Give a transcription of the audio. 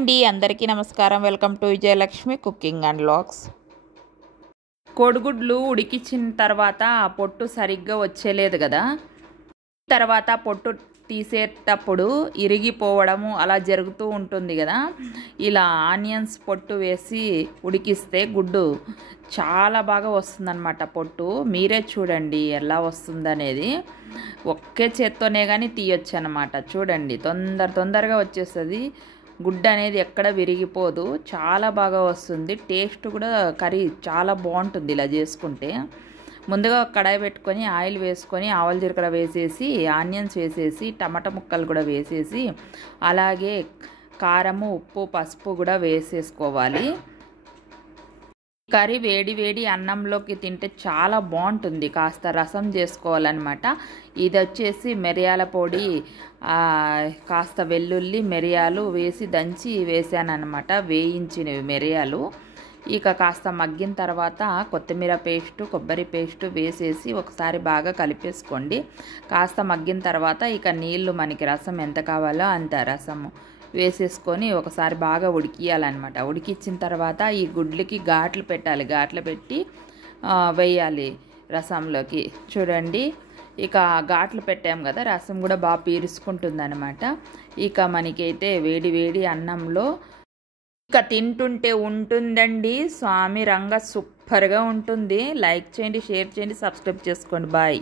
అండి, అందరికీ నమస్కారం. Welcome to Vijayalakshmi cooking and vlogs. కోడిగుడ్లు ఉడికించిన తర్వాత పొట్టు సరిగ్గా వచ్చేలేదు కదా, తర్వాత పొట్టు తీసేటప్పుడు ఇరిగిపోవడము అలా జరుగుతూ ఉంటుంది కదా. ఇలా ఆనియన్స్ పొట్టు వేసి ఉడికిస్తే గుడ్డు చాలా బాగా వస్తుందన్నమాట. పొట్టు మీరే చూడండి ఎలా వస్తుందనేది. ఒకే చేత్తోనే కానీ తీయొచ్చు అన్నమాట. చూడండి, తొందరగా వచ్చేస్తుంది. గుడ్డ అనేది ఎక్కడ విరిగిపోదు, చాలా బాగా వస్తుంది. టేస్ట్ కూడా కర్రీ చాలా బాగుంటుంది ఇలా చేసుకుంటే. ముందుగా కడాయి పెట్టుకొని ఆయిల్ వేసుకొని ఆవాల జీలకర్ర వేసేసి ఆనియన్స్ వేసేసి టమాటా ముక్కలు కూడా వేసేసి అలాగే కారము ఉప్పు పసుపు కూడా వేసేసుకోవాలి. కర్రీ వేడి వేడి అన్నంలోకి తింటే చాలా బాగుంటుంది. కాస్త రసం చేసుకోవాలన్నమాట. ఇది వచ్చేసి మిరియాల పొడి, కాస్త వెల్లుల్లి మిరియాలు వేసి దంచి వేసానన్నమాట, వేయించినవి మిరియాలు. ఇక కాస్త మగ్గిన తర్వాత కొత్తిమీర పేస్టు కొబ్బరి పేస్టు వేసేసి ఒకసారి బాగా కలిపేసుకోండి. కాస్త మగ్గిన తర్వాత ఇక నీళ్లు మనకి రసం ఎంత కావాలో అంత రసము వేసేసుకొని ఒకసారి బాగా ఉడికియాలన్నమాట. ఉడికించిన తర్వాత ఈ గుడ్లకి ఘాట్లు పెట్టాలి. ఘాట్లు పెట్టి వేయాలి రసంలోకి. చూడండి, ఇక ఘాట్లు పెట్టాం కదా, రసం కూడా బాగా పీల్చుకుంటుంది అనమాట. ఇక మనకైతే వేడి వేడి అన్నంలో ఇక తింటుంటే ఉంటుందండి స్వామి రంగ, సూపర్గా ఉంటుంది. లైక్ చేయండి, షేర్ చేయండి, సబ్స్క్రైబ్ చేసుకోండి. బాయ్.